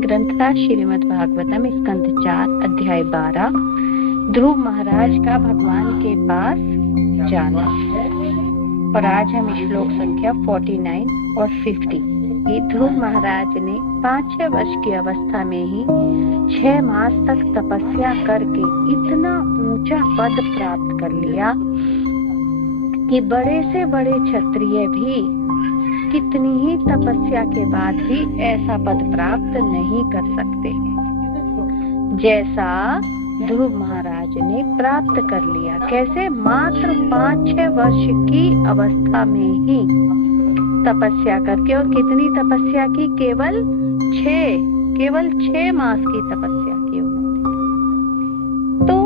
ग्रंथ था श्रीमद् भागवतम स्कंद 4 अध्याय 12 ध्रुव महाराज का भगवान के पास जाना। और आज हम श्लोक संख्या 49 और 50। ये ध्रुव महाराज ने 5-6 वर्ष की अवस्था में ही 6 मास तक तपस्या करके इतना ऊंचा पद प्राप्त कर लिया कि बड़े से बड़े क्षत्रिय भी कितनी ही तपस्या के बाद भी ऐसा पद प्राप्त नहीं कर सकते हैं जैसा ध्रुव महाराज ने प्राप्त कर लिया। कैसे? मात्र 5-6 वर्ष की अवस्था में ही तपस्या करके। और कितनी तपस्या की? केवल 6 मास की तपस्या की उन्होंने। तो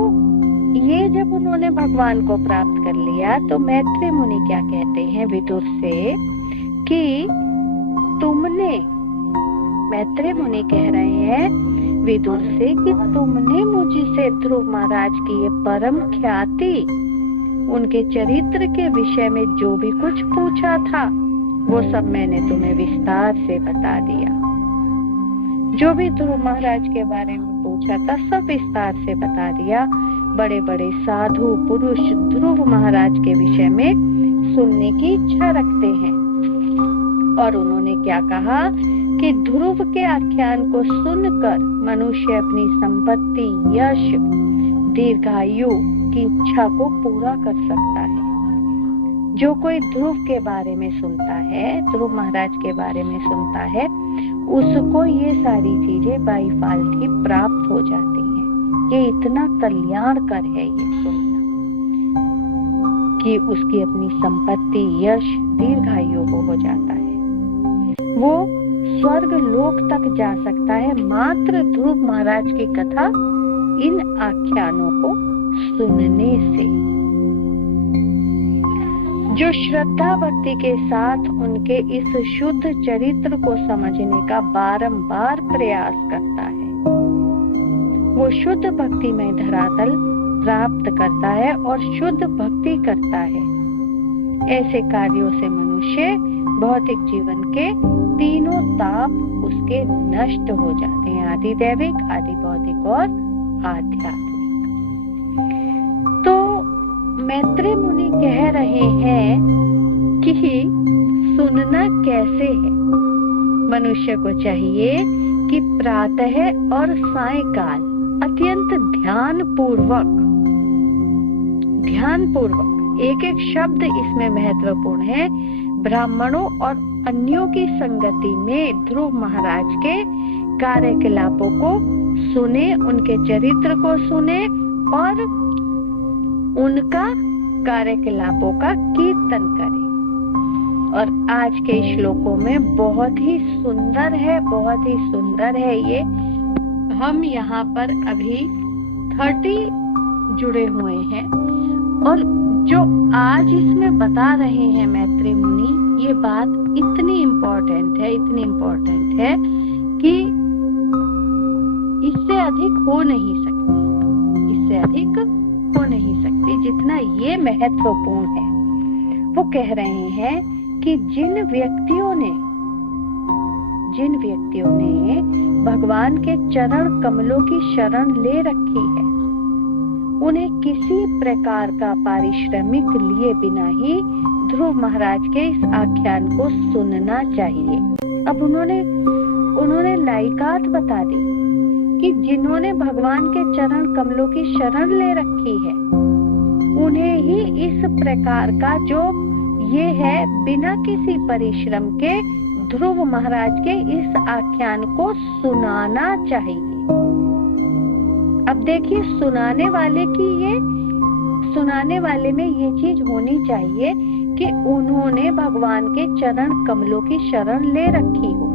ये जब उन्होंने भगवान को प्राप्त कर लिया तो मैत्री मुनि क्या कहते हैं विदुर से कि मैत्री मुनि कह रहे हैं विदुर से कि तुमने मुझसे ध्रुव महाराज की ये परम ख्याति, उनके चरित्र के विषय में जो भी कुछ पूछा था वो सब मैंने तुम्हें विस्तार से बता दिया। जो भी ध्रुव महाराज के बारे में पूछा था सब विस्तार से बता दिया। बड़े बड़े साधु पुरुष ध्रुव महाराज के विषय में सुनने की इच्छा रखते हैं। और उन्होंने क्या कहा कि ध्रुव के आख्यान को सुनकर मनुष्य अपनी संपत्ति, यश, दीर्घायु की इच्छा को पूरा कर सकता है। जो कोई ध्रुव के बारे में सुनता है, ध्रुव महाराज के बारे में सुनता है, उसको ये सारी चीजें बाई डिफॉल्ट ही प्राप्त हो जाती हैं। ये इतना कल्याणकर है ये सुनना कि उसकी अपनी संपत्ति, यश, दीर्घायु हो जाता है। वो स्वर्ग लोक तक जा सकता है मात्र ध्रुव महाराज की कथा इन आख्यानों को सुनने से। जो श्रद्धा भक्ति के साथ उनके इस शुद्ध चरित्र को समझने का बारंबार प्रयास करता है, वो शुद्ध भक्ति में धरातल प्राप्त करता है और शुद्ध भक्ति करता है। ऐसे कार्यों से मनुष्य भौतिक जीवन के तीनों ताप उसके नष्ट हो जाते हैं, आदि दैविक, आदि भौतिक और आध्यात्मिक। तो मैत्री मुनि कह रहे हैं कि सुनना कैसे है। मनुष्य को चाहिए कि प्रातः और सायंकाल अत्यंत ध्यान पूर्वक एक एक शब्द इसमें महत्वपूर्ण है। ब्राह्मणों और अन्यों की संगति में ध्रुव महाराज के कार्यकलापों को सुने, उनके चरित्र को सुने और उनका कार्यकलापों का कीर्तन करें। और आज के श्लोकों में बहुत ही सुंदर है ये। हम यहाँ पर अभी 30 जुड़े हुए हैं और जो आज इसमें बता रहे हैं मैत्री मुनि, ये बात इतनी इम्पोर्टेंट है कि इससे अधिक हो नहीं सकती जितना ये महत्वपूर्ण है। वो कह रहे हैं कि जिन व्यक्तियों ने भगवान के चरण कमलों की शरण ले रखी है, उन्हें किसी प्रकार का पारिश्रमिक लिए बिना ही ध्रुव महाराज के इस आख्यान को सुनना चाहिए। अब उन्होंने लायकात बता दी कि जिन्होंने भगवान के चरण कमलों की शरण ले रखी है, उन्हें ही इस प्रकार का जो ये है बिना किसी परिश्रम के ध्रुव महाराज के इस आख्यान को सुनाना चाहिए। अब देखिए, सुनाने वाले में ये चीज होनी चाहिए कि उन्होंने भगवान के चरण कमलों की शरण ले रखी हो।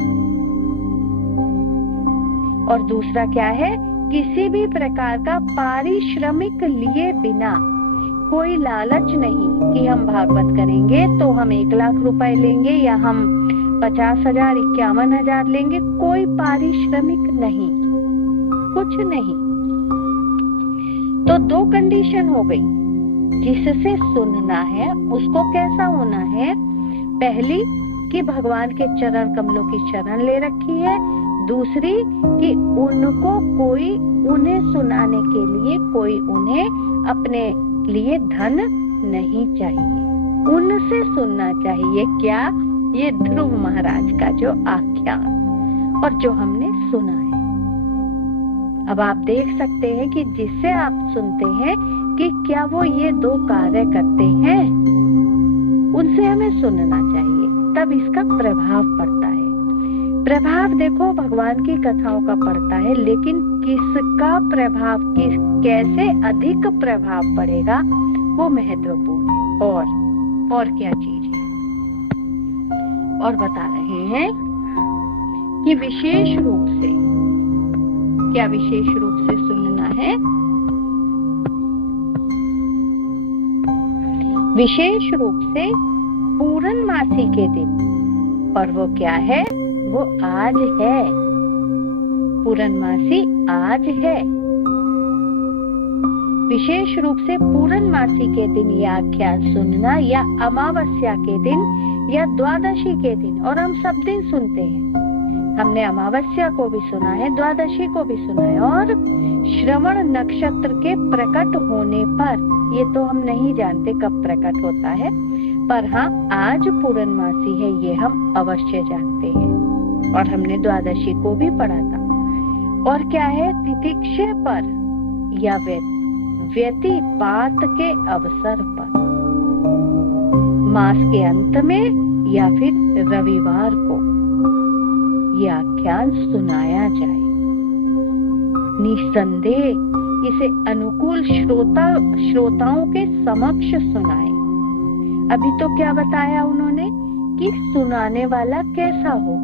और दूसरा क्या है? किसी भी प्रकार का पारिश्रमिक लिए बिना, कोई लालच नहीं कि हम भागवत करेंगे तो हम 1 लाख रुपए लेंगे या हम 50,000, 51,000 लेंगे। कोई पारिश्रमिक नहीं, कुछ नहीं। तो 2 कंडीशन हो गई। जिससे सुनना है उसको कैसा होना है? पहली कि भगवान के चरण कमलों की शरण ले रखी है। दूसरी कि उन्हें सुनाने के लिए कोई उन्हें अपने लिए धन नहीं चाहिए, उनसे सुनना चाहिए। क्या? ये ध्रुव महाराज का जो आख्यान और जो हमने सुना है। अब आप देख सकते हैं कि जिससे आप सुनते हैं कि क्या वो ये दो कार्य करते हैं, उनसे हमें सुनना चाहिए, तब इसका प्रभाव पड़ता है। प्रभाव देखो भगवान की कथाओं का पड़ता है, लेकिन किसका प्रभाव, कैसे अधिक प्रभाव पड़ेगा वो महत्वपूर्ण है। और क्या चीज है? और बता रहे हैं कि विशेष रूप से, क्या विशेष रूप से सुनना है? विशेष रूप से पूर्णमासी के दिन, और वो क्या है? वो आज है। पूर्णमासी आज है। विशेष रूप से पूर्णमासी के दिन यह आख्यान सुनना, या अमावस्या के दिन या द्वादशी के दिन, और हम सब दिन सुनते हैं। हमने अमावस्या को भी सुना है, द्वादशी को भी सुना है, और श्रवण नक्षत्र के प्रकट होने पर, ये तो हम नहीं जानते कब प्रकट होता है, पर हाँ आज पूर्णमासी है ये हम अवश्य जानते हैं, और हमने द्वादशी को भी पढ़ा था। और क्या है? तिथिक्षय पर या व्यतिपात के अवसर पर, मास के अंत में या फिर रविवार को यह आख्यान सुनाया जाए। निसंदेह इसे अनुकूल श्रोताओं के समक्ष सुनाए। अभी तो क्या बताया उन्होंने कि सुनाने वाला कैसा हो,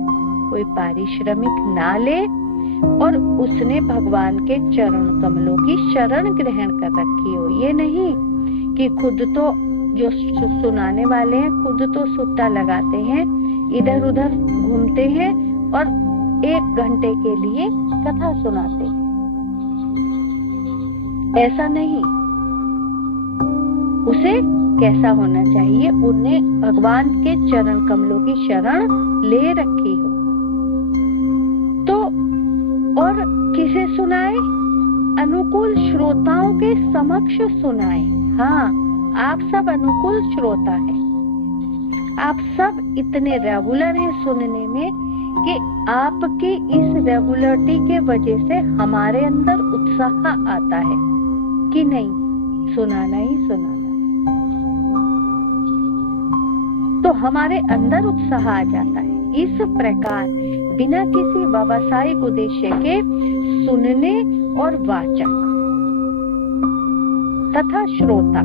कोई पारिश्रमिक ना ले, और उसने भगवान के चरण कमलों की शरण ग्रहण कर रखी हो। ये नहीं कि खुद तो जो सुनाने वाले हैं खुद तो सुट्टा लगाते हैं, इधर उधर घूमते हैं और 1 घंटे के लिए कथा सुनाते हैं। ऐसा नहीं। उसे कैसा होना चाहिए? उन्हें भगवान के चरण कमलों की शरण ले रखी हो। तो और किसे सुनाए? अनुकूल श्रोताओं के समक्ष सुनाए। हाँ, आप सब अनुकूल श्रोता हैं। आप सब इतने रेगुलर हैं सुनने में कि आपकी इस रेगुलरिटी के वजह से हमारे अंदर उत्साह आता है कि नहीं, सुनाना ही सुनाना है। तो हमारे अंदर उत्साह आ जाता है। इस प्रकार बिना किसी व्यावसायिक उद्देश्य के सुनने और वाचक तथा श्रोता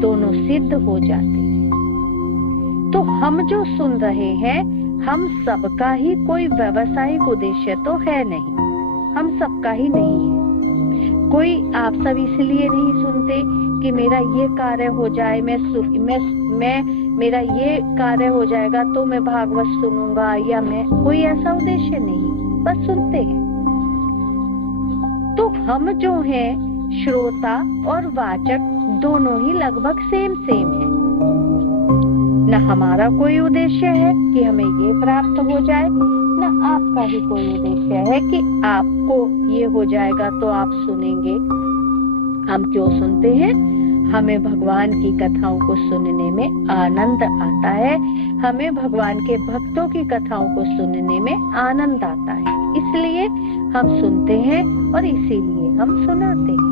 दोनों सिद्ध हो जाते हैं। तो हम जो सुन रहे हैं, हम सबका ही कोई व्यावसायिक उद्देश्य तो है नहीं, हम सबका ही नहीं है। कोई आप सब इसलिए नहीं सुनते कि मेरा ये कार्य हो जाए, मेरा ये कार्य हो जाएगा तो मैं भागवत सुनूंगा, या मैं, कोई ऐसा उद्देश्य नहीं, बस सुनते हैं। तो हम जो हैं श्रोता और वाचक दोनों ही लगभग सेम है। न हमारा कोई उद्देश्य है कि हमें ये प्राप्त हो जाए, न आपका ही कोई उद्देश्य है कि आपको ये हो जाएगा तो आप सुनेंगे। हम क्यों सुनते हैं? हमें भगवान की कथाओं को सुनने में आनंद आता है, हमें भगवान के भक्तों की कथाओं को सुनने में आनंद आता है, इसलिए हम सुनते हैं और इसीलिए हम सुनाते हैं।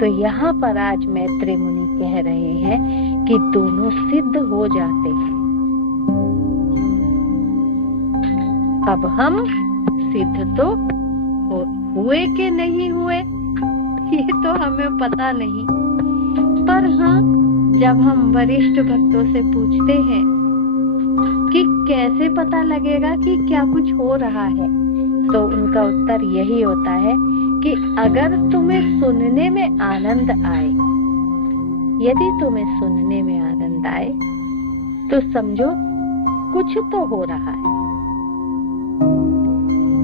तो यहाँ पर आज मैत्रेय मुनि कह रहे हैं कि दोनों सिद्ध हो जाते हैं। अब हम सिद्ध तो हुए कि नहीं हुए ये तो हमें पता नहीं, पर हाँ, जब हम वरिष्ठ भक्तों से पूछते हैं कि कैसे पता लगेगा कि क्या कुछ हो रहा है, तो उनका उत्तर यही होता है कि अगर तुम्हें सुनने में आनंद आए, यदि तुम्हें सुनने में आनंद आए तो समझो कुछ तो हो रहा है।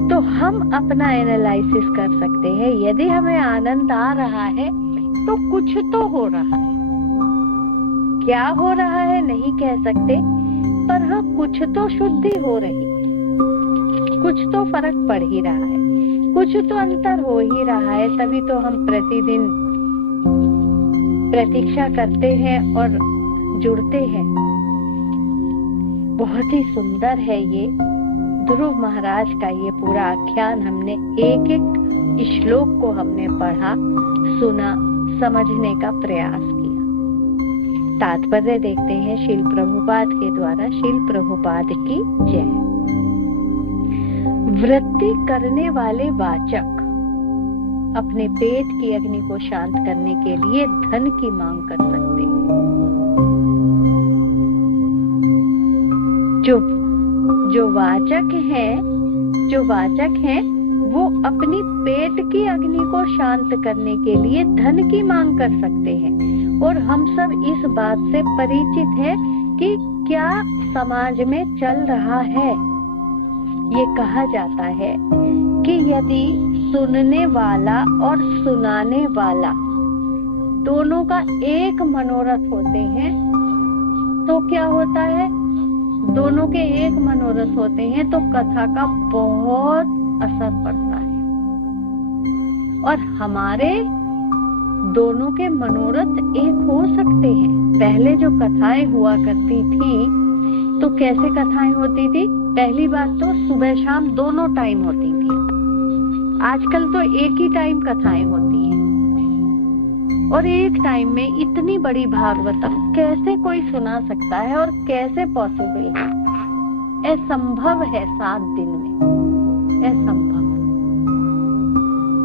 तो हम अपना एनालिसिस कर सकते हैं, यदि हमें आनंद आ रहा है तो कुछ तो हो रहा है। क्या हो रहा है नहीं कह सकते, पर हाँ कुछ तो शुद्धि हो रही है। कुछ तो फर्क पड़ ही रहा है, कुछ तो अंतर हो ही रहा है, तभी तो हम प्रतिदिन प्रतीक्षा करते हैं और जुड़ते हैं। बहुत ही सुंदर है ये ध्रुव महाराज का ये पूरा आख्यान। हमने एक एक श्लोक को हमने पढ़ा, सुना, समझने का प्रयास किया। तात्पर्य देखते हैं श्रील प्रभुपाद के द्वारा। श्रील प्रभुपाद की जय। वृत्ति करने वाले वाचक अपने पेट की अग्नि को शांत करने के लिए धन की मांग कर सकते हैं। जो वाचक हैं वो अपनी पेट की अग्नि को शांत करने के लिए धन की मांग कर सकते हैं। और हम सब इस बात से परिचित हैं कि क्या समाज में चल रहा है। ये कहा जाता है कि यदि सुनने वाला और सुनाने वाला दोनों का एक मनोरथ होते हैं तो क्या होता है, दोनों के एक मनोरथ होते हैं तो कथा का बहुत असर पड़ता है। और हमारे दोनों के मनोरथ एक हो सकते हैं। पहले जो कथाएं हुआ करती थी तो कैसे कथाएं होती थी? पहली बात तो सुबह शाम दोनों टाइम होती थी। आजकल तो एक ही टाइम कथाएं होती हैं। और एक टाइम में इतनी बड़ी भागवतम कैसे कोई सुना सकता है और कैसे पॉसिबल है? असंभव है 7 दिन में, असंभव।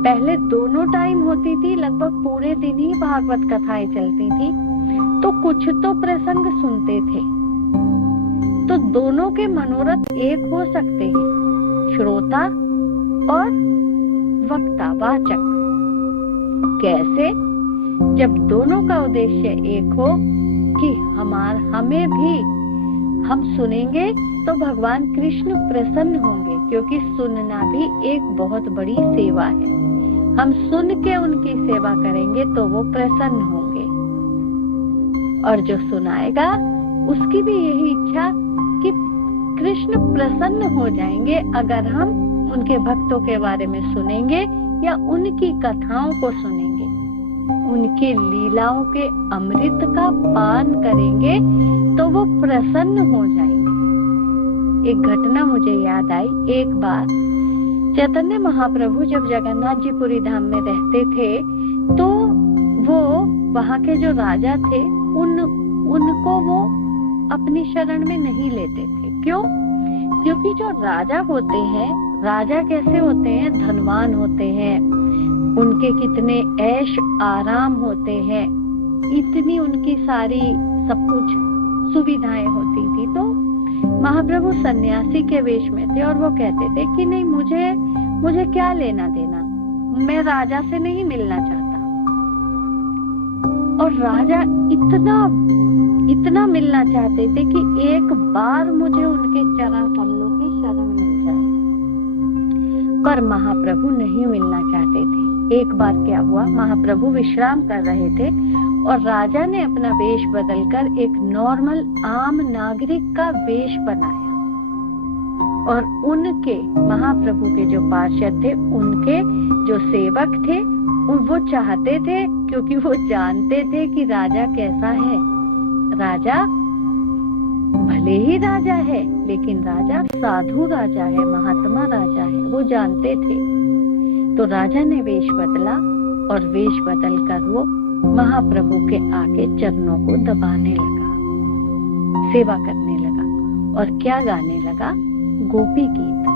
पहले दोनों टाइम होती थी, लगभग पूरे दिन ही भागवत कथाएं चलती थी, तो कुछ तो प्रसंग सुनते थे। तो दोनों के मनोरथ एक हो सकते हैं, श्रोता और वक्ता, वाचक। कैसे? जब दोनों का उद्देश्य एक हो कि हमें भी, हम सुनेंगे तो भगवान कृष्ण प्रसन्न होंगे, क्योंकि सुनना भी एक बहुत बड़ी सेवा है। हम सुन के उनकी सेवा करेंगे तो वो प्रसन्न होंगे। और जो सुनाएगा उसकी भी यही इच्छा कि कृष्ण प्रसन्न हो जाएंगे अगर हम उनके भक्तों के बारे में सुनेंगे या उनकी कथाओं को सुनेंगे, उनकी लीलाओं के अमृत का पान करेंगे तो वो प्रसन्न हो जाएंगे। एक घटना मुझे याद आई। एक बार चैतन्य महाप्रभु जब जगन्नाथ जी पुरी धाम में रहते थे तो वो वहाँ के जो राजा थे उनको वो अपनी शरण में नहीं लेते थे। क्यों? क्योंकि जो राजा होते हैं, राजा कैसे होते हैं? धनवान होते हैं, उनके कितने ऐश आराम होते हैं, इतनी उनकी सारी सब कुछ सुविधाएं होती थी। तो महाप्रभु सन्यासी के वेश में थे और वो कहते थे कि नहीं, मुझे क्या लेना देना, मैं राजा से नहीं मिलना चाहता। और राजा इतना मिलना चाहते थे कि एक बार मुझे उनके चरण कमलों की शरण मिल जाए, पर महाप्रभु नहीं मिलना चाहते थे। एक बार क्या हुआ, महाप्रभु विश्राम कर रहे थे और राजा ने अपना वेश बदलकर एक नॉर्मल आम नागरिक का वेश बनाया और उनके, महाप्रभु के जो पार्षद थे, उनके जो सेवक थे, वो चाहते थे, क्योंकि वो जानते थे कि राजा कैसा है। राजा भले ही राजा है, लेकिन राजा साधु राजा है, महात्मा राजा है, वो जानते थे। तो राजा ने वेश बदला और वेश बदलकर वो महाप्रभु के आके चरणों को दबाने लगा, सेवा करने लगा और क्या गाने लगा? गोपी गीत।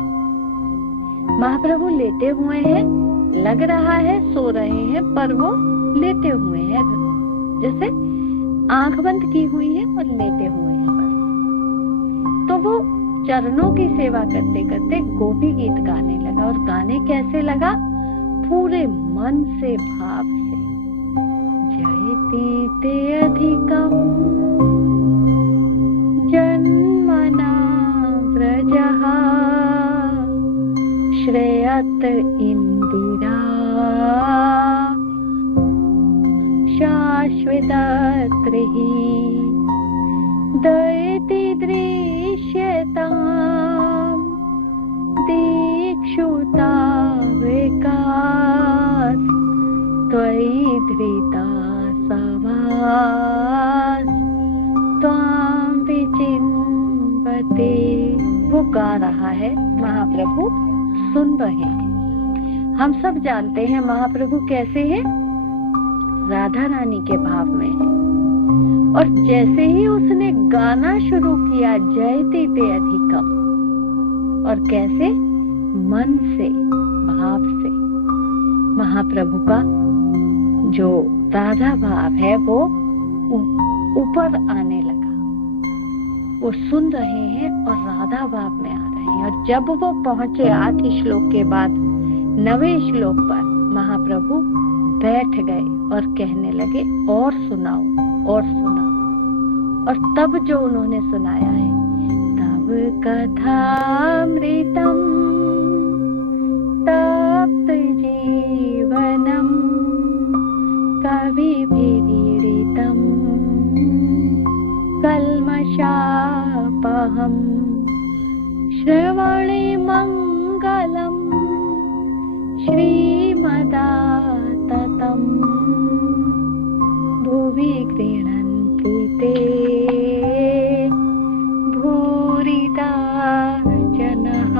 महाप्रभु लेटे हुए हैं, लग रहा है सो रहे हैं, पर वो लेटे हुए हैं, जैसे आंख बंद की हुई है और लेटे हुए हैं बस। तो वो चरणों की सेवा करते करते गोपी गीत गाने लगा। और गाने कैसे लगा? पूरे मन से, भाव से। जयति ते अधिकम जन्मना व्रजः श्रेयत इंदिरा शाश्वतत्रिहि दयति दृश्यताम् धृता सवास त्वां विचिन्वते। वो गा रहा है, महाप्रभु सुन रहे हैं। हम सब जानते हैं महाप्रभु कैसे हैं, राधा रानी के भाव में है। और जैसे ही उसने गाना शुरू किया जयति ते अधिकम, और कैसे, मन से, भाव से, महाप्रभु का जो राधा भाव है वो ऊपर आने लगा। वो सुन रहे हैं और राधा भाव में आ रहे हैं। और जब वो पहुंचे 8 श्लोक के बाद 9वें श्लोक पर, महाप्रभु बैठ गए और कहने लगे और सुनाओ और सुनाओ। और तब जो उन्होंने सुनाया है, तब कथामृतम तप्त जीवनम कविभिरीडितम कल्मषापहम श्रवणे मंगलम श्रीमदाततम भुवि गृह्णन्ति ते भूरिदा जनः।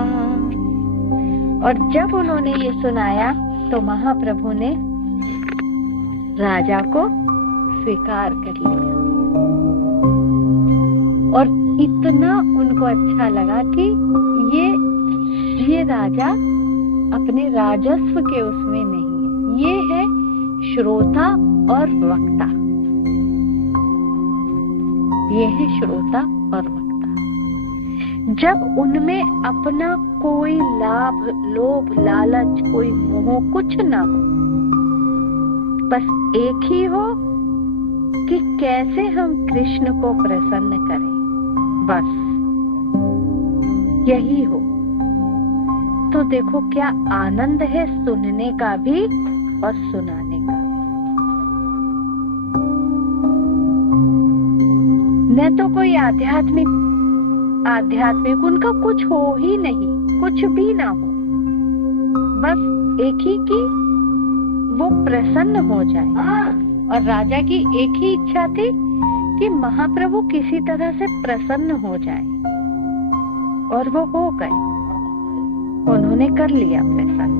और जब उन्होंने ये सुनाया तो महाप्रभु ने राजा को स्वीकार कर लिया। और इतना उनको अच्छा लगा कि ये राजा अपने राजस्व के उसमें नहीं है, ये है श्रोता और वक्ता, ये है श्रोता और वक्ता। जब उनमें अपना कोई लाभ, लोभ, लालच, कोई मोह कुछ ना हो, बस एक ही हो कि कैसे हम कृष्ण को प्रसन्न करें, बस यही हो, तो देखो क्या आनंद है सुनने का भी और सुनाने का भी। न तो कोई आध्यात्मिक उनका कुछ हो ही नहीं, कुछ भी ना हो, बस एक ही की वो प्रसन्न हो जाए। और राजा की एक ही इच्छा थी कि महाप्रभु किसी तरह से प्रसन्न हो जाए, और वो हो गए, उन्होंने कर लिया प्रसन्न,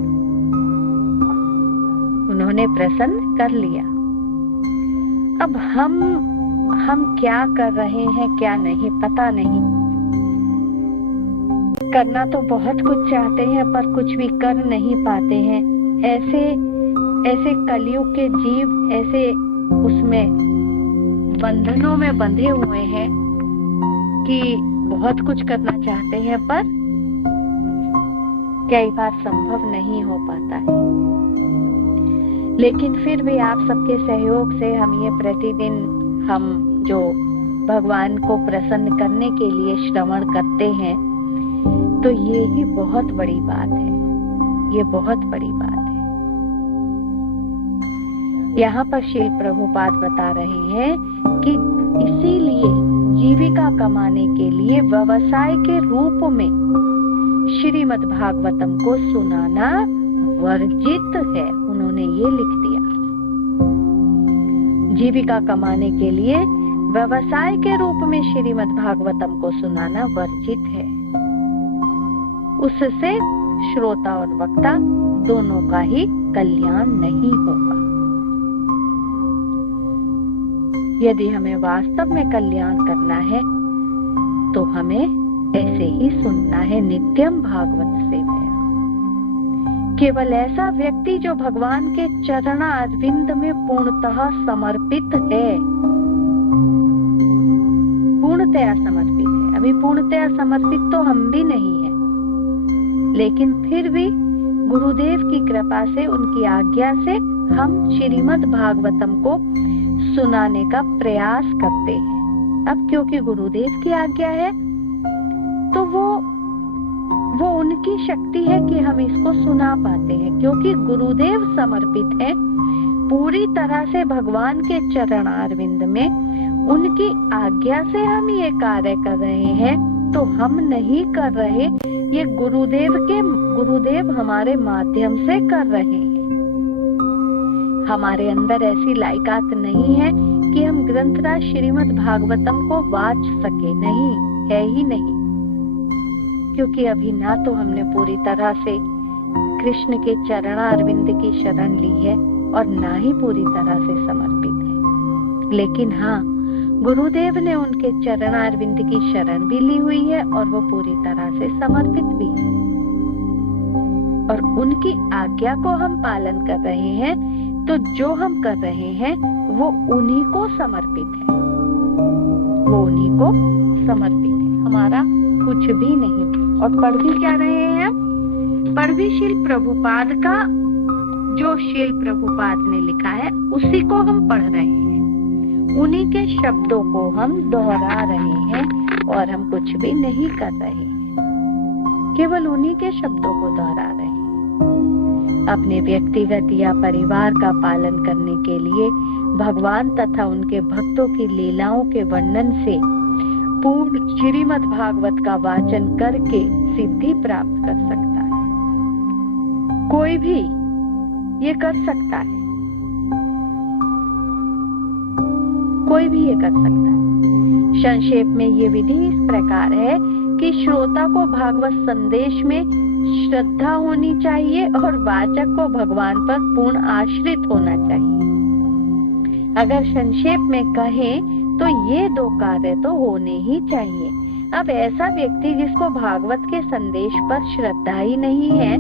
उन्होंने प्रसन्न कर लिया। अब हम क्या कर रहे हैं क्या नहीं पता नहीं, करना तो बहुत कुछ चाहते हैं पर कुछ भी कर नहीं पाते हैं। ऐसे कलयुग के जीव ऐसे उसमें बंधनों में बंधे हुए हैं कि बहुत कुछ करना चाहते हैं पर कई बार संभव नहीं हो पाता है। लेकिन फिर भी आप सबके सहयोग से हम ये प्रतिदिन हम जो भगवान को प्रसन्न करने के लिए श्रवण करते हैं, तो ये ही बहुत बड़ी बात है, ये बहुत बड़ी बात है। यहाँ पर श्री प्रभुपाद बता रहे हैं कि इसीलिए जीविका कमाने के लिए व्यवसाय के रूप में श्रीमद् भागवतम को सुनाना वर्जित है। उन्होंने ये लिख दिया, जीविका कमाने के लिए व्यवसाय के रूप में श्रीमद् भागवतम को सुनाना वर्जित है। उससे श्रोता और वक्ता दोनों का ही कल्याण नहीं होगा। यदि हमें वास्तव में कल्याण करना है तो हमें ऐसे ही सुनना है, नित्यम भागवत सेवया। केवल ऐसा व्यक्ति जो भगवान के चरणारविंद में पूर्णतः समर्पित है, पूर्णतया समर्पित है। अभी पूर्णतया समर्पित तो हम भी नहीं है, लेकिन फिर भी गुरुदेव की कृपा से, उनकी आज्ञा से हम श्रीमद् भागवतम को सुनाने का प्रयास करते हैं। अब क्योंकि गुरुदेव की आज्ञा है तो वो उनकी शक्ति है कि हम इसको सुना पाते हैं, क्योंकि गुरुदेव समर्पित है पूरी तरह से भगवान के चरणारविंद में। उनकी आज्ञा से हम ये कार्य कर रहे हैं, तो हम नहीं कर रहे, ये गुरुदेव हमारे माध्यम से कर रहे हैं। हमारे अंदर ऐसी लायकात नहीं है कि हम ग्रंथराज श्रीमद् भागवतम को वाच सके, नहीं है ही नहीं। क्योंकि अभी ना तो हमने पूरी तरह से कृष्ण के चरणारविंद की शरण ली है और ना ही पूरी तरह से समर्पित है। लेकिन हाँ, गुरुदेव ने उनके चरणारविंद की शरण भी ली हुई है और वो पूरी तरह से समर्पित भी है, और उनकी आज्ञा को हम पालन कर रहे हैं। तो जो हम कर रहे हैं वो उन्हीं को समर्पित है, वो उन्हीं को समर्पित है, हमारा कुछ भी नहीं। और पढ़ भी क्या रहे हैं? पढ़ भी शील प्रभुपाद का, जो शील प्रभुपाद ने लिखा है उसी को हम पढ़ रहे हैं, उन्हीं के शब्दों को हम दोहरा रहे हैं और हम कुछ भी नहीं कर रहे हैं, केवल उन्हीं के शब्दों को दोहरा रहे हैं। अपने व्यक्तिगत या परिवार का पालन करने के लिए भगवान तथा उनके भक्तों की लीलाओं के वर्णन से पूर्ण श्रीमद् भागवत का वाचन करके सिद्धि प्राप्त कर सकता है। कोई भी ये कर सकता है, कोई भी ये कर सकता है। संक्षेप में ये विधि इस प्रकार है कि श्रोता को भागवत संदेश में श्रद्धा होनी चाहिए और वाचक को भगवान पर पूर्ण आश्रित होना चाहिए। अगर संक्षेप में कहें तो ये दो कार्य तो होने ही चाहिए। अब ऐसा व्यक्ति जिसको भागवत के संदेश पर श्रद्धा ही नहीं है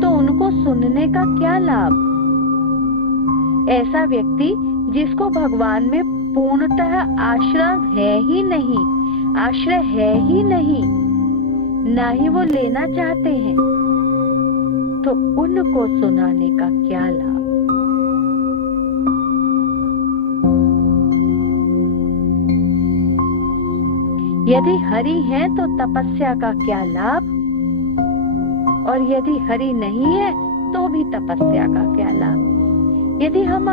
तो उनको सुनने का क्या लाभ? ऐसा व्यक्ति जिसको भगवान में पूर्णतः आश्रय है ही नहीं, ना ही वो लेना चाहते हैं, तो उनको सुनाने का क्या लाभ? यदि हरि है तो तपस्या का क्या लाभ, और यदि हरि नहीं है तो भी तपस्या का क्या लाभ? यदि हम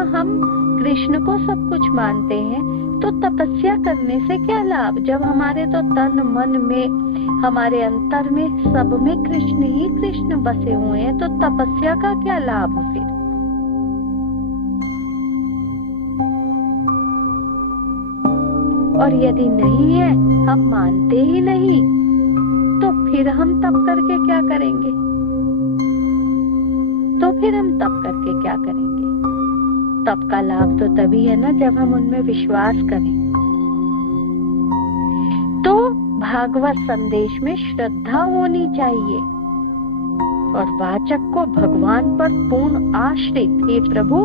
कृष्ण को सब कुछ मानते हैं तो तपस्या करने से क्या लाभ, जब हमारे तो तन मन में, हमारे अंतर में, सब में कृष्ण ही कृष्ण बसे हुए हैं, तो तपस्या का क्या लाभ फिर? और यदि नहीं है, हम मानते ही नहीं, तो फिर हम तप करके क्या करेंगे? तप का लाभ तो तभी है ना जब हम उनमें विश्वास करें। तो भागवत संदेश में श्रद्धा होनी चाहिए और वाचक को भगवान पर पूर्ण आश्रित, हे प्रभु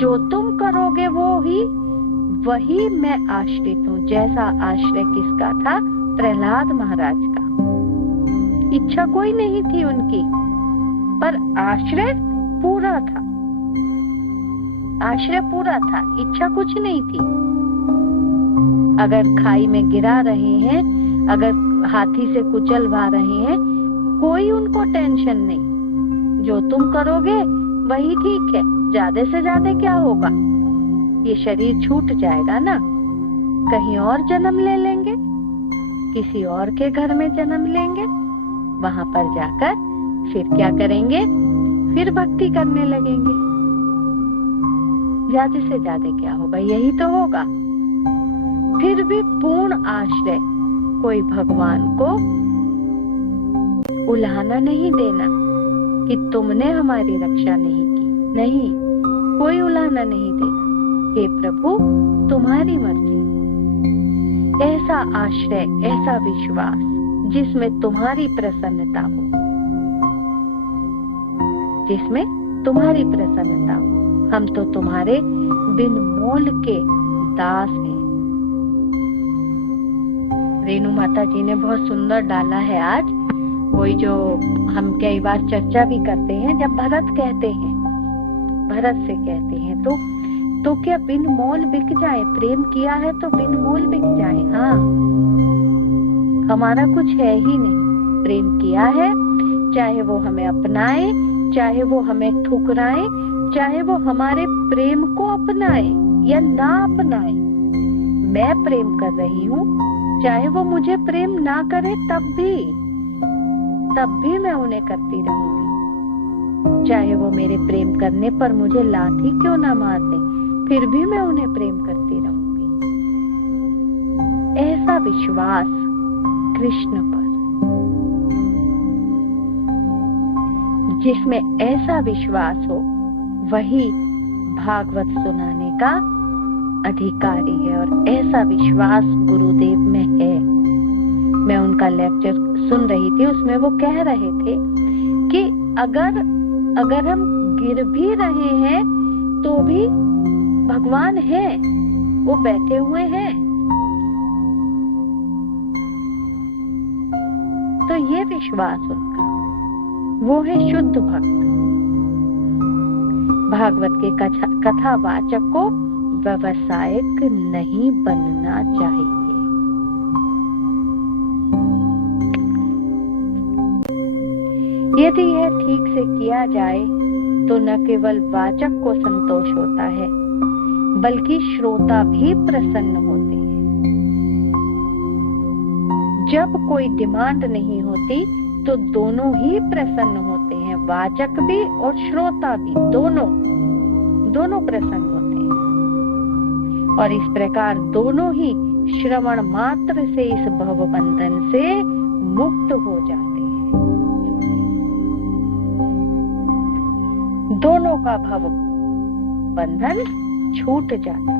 जो तुम करोगे वही मैं आश्रित हूँ। जैसा आश्रय किसका था? प्रहलाद महाराज का। इच्छा कोई नहीं थी उनकी, पर आश्रय पूरा था, इच्छा कुछ नहीं थी। अगर खाई में गिरा रहे हैं, अगर हाथी से कुचलवा रहे हैं, कोई उनको टेंशन नहीं। जो तुम करोगे वही ठीक है, ज्यादा से ज्यादा क्या होगा? ये शरीर छूट जाएगा ना, कहीं और जन्म ले लेंगे, किसी और के घर में जन्म लेंगे, वहां पर जाकर फिर क्या करेंगे? फिर भक्ति करने लगेंगे। ज्यादा से ज्यादा क्या होगा? यही तो होगा। फिर भी पूर्ण आश्रय, कोई भगवान को उल्हाना नहीं देना कि तुमने हमारी रक्षा नहीं की, नहीं, कोई उल्हाना नहीं देना। हे प्रभु तुम्हारी मर्जी। ऐसा आश्रय, ऐसा विश्वास जिसमें तुम्हारी प्रसन्नता हो, हम तो तुम्हारे बिन मोल के दास हैं। रेणु माता जी ने बहुत सुंदर डाला है आज, वही जो हम कई बार चर्चा भी करते हैं। जब भरत से कहते हैं तो क्या बिन मोल बिक जाए? प्रेम किया है तो बिन मोल बिक जाए? हाँ, हमारा कुछ है ही नहीं। प्रेम किया है, चाहे वो हमें अपनाए, चाहे वो हमें ठुकराए, चाहे वो हमारे प्रेम को अपनाए या ना अपनाए, मैं प्रेम कर रही हूँ। चाहे वो मुझे प्रेम ना करे, तब भी मैं उन्हें करती रहूंगी। चाहे वो मेरे प्रेम करने पर मुझे लाठी क्यों ना मार दे, फिर भी मैं उन्हें प्रेम करती रहूंगी। ऐसा विश्वास कृष्ण पर, जिसमें ऐसा विश्वास हो वही भागवत सुनाने का अधिकारी है, और ऐसा विश्वास गुरुदेव में है। मैं उनका लेक्चर सुन रही थी, उसमें वो कह रहे थे कि अगर हम गिर भी रहे हैं तो भी भगवान है, वो बैठे हुए हैं। तो ये विश्वास उनका, वो है शुद्ध भक्त। भागवत के कथावाचक को व्यावसायिक नहीं बनना चाहिए। यदि यह ठीक से किया जाए तो न केवल वाचक को संतोष होता है, बल्कि श्रोता भी प्रसन्न होते हैं। जब कोई डिमांड नहीं होती तो दोनों ही प्रसन्न होते हैं, वाचक भी और श्रोता भी, दोनों प्रसन्न होते हैं। और इस प्रकार दोनों ही श्रवण मात्र से इस भव बंधन से मुक्त हो जाते हैं। दोनों का भव बंधन छूट जाता है।